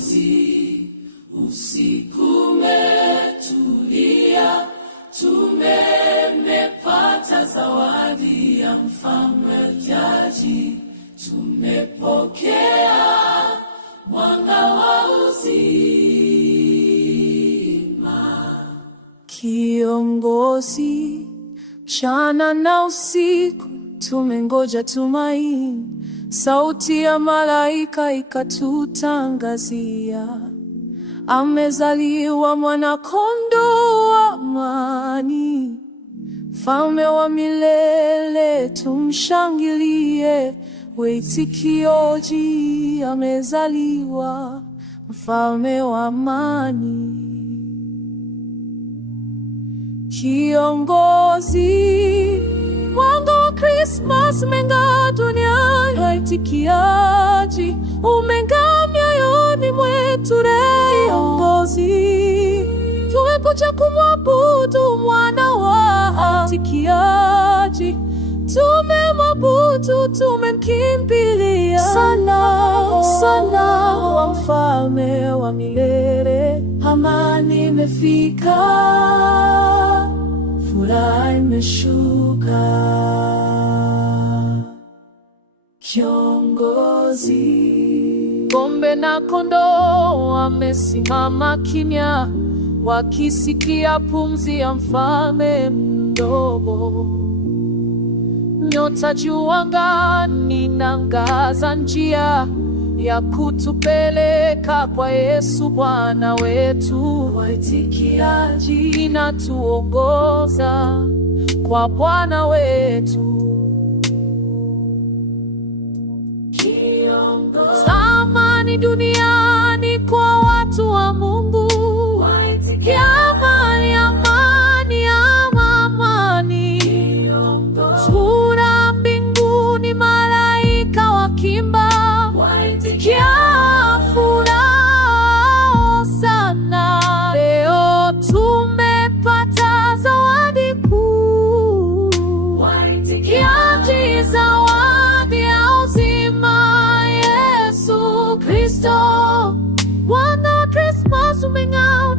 kiongozi. Usiku umetulia, tumepata zawadi ya mfalme jaji. Tumepokea mwanga wa uzima. Kiongozi, mchana na usiku tumengoja tumaini. Sauti ya malaika ikatutangazia, amezaliwa mwana-kondoo wa amani. Mfalme wa milele tumshangilie, waitikioji, amezaliwa mfalme wa amani. Kiongozi, mwanga wa Krismasi umeng'aa duniani, waitikiaji, umeng'aa mioyoni mwetu leo. Kiongozi, tumekuja kumwabudu mwana wa waitikiaji, tumemwabudu, tumemkimbilia sana wa mfalme wa milele. Amani imefika, furaha imeshuka. Kiongozi, ng'ombe na kondoo wamesimama kimya, wakisikia pumzi ya mfalme mdogo. Nyota juu angani inaangaza njia ya kutupeleka kwa Yesu Bwana wetu. Waitikiaji, inatuongoza kwa Bwana wetu. Amani duniani kwa watu wa Mungu. Amani, amani, amani. Tuna mbinguni malaika wakimba, furaha sana. Leo tumepata zawadi kuu, waitikiaji, zawadi ya uzima, Yesu Kristo. Mwanga wa Krismasi umeng'aa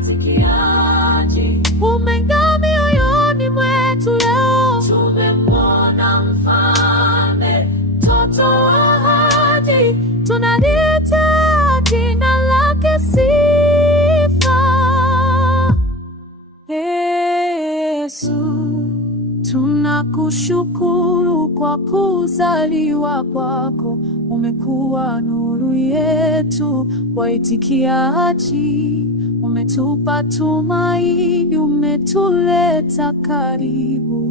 duniani, umeng'aa mioyoni mwetu leo. Tumemwona mfalme, mtoto wa ahadi, tunaliita jina lake sifa. Yesu, tunakushukuru kwa kuzaliwa kwako. Umekuwa nuru yetu, waitikiaji, umetupa tumaini, umetuleta karibu.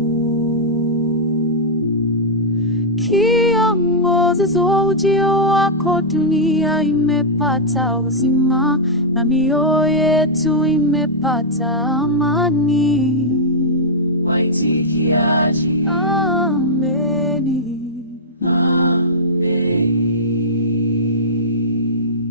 Kiongozi, wa ujio wako dunia imepata uzima, na mioyo yetu imepata amani. Waitikiaji, Amen.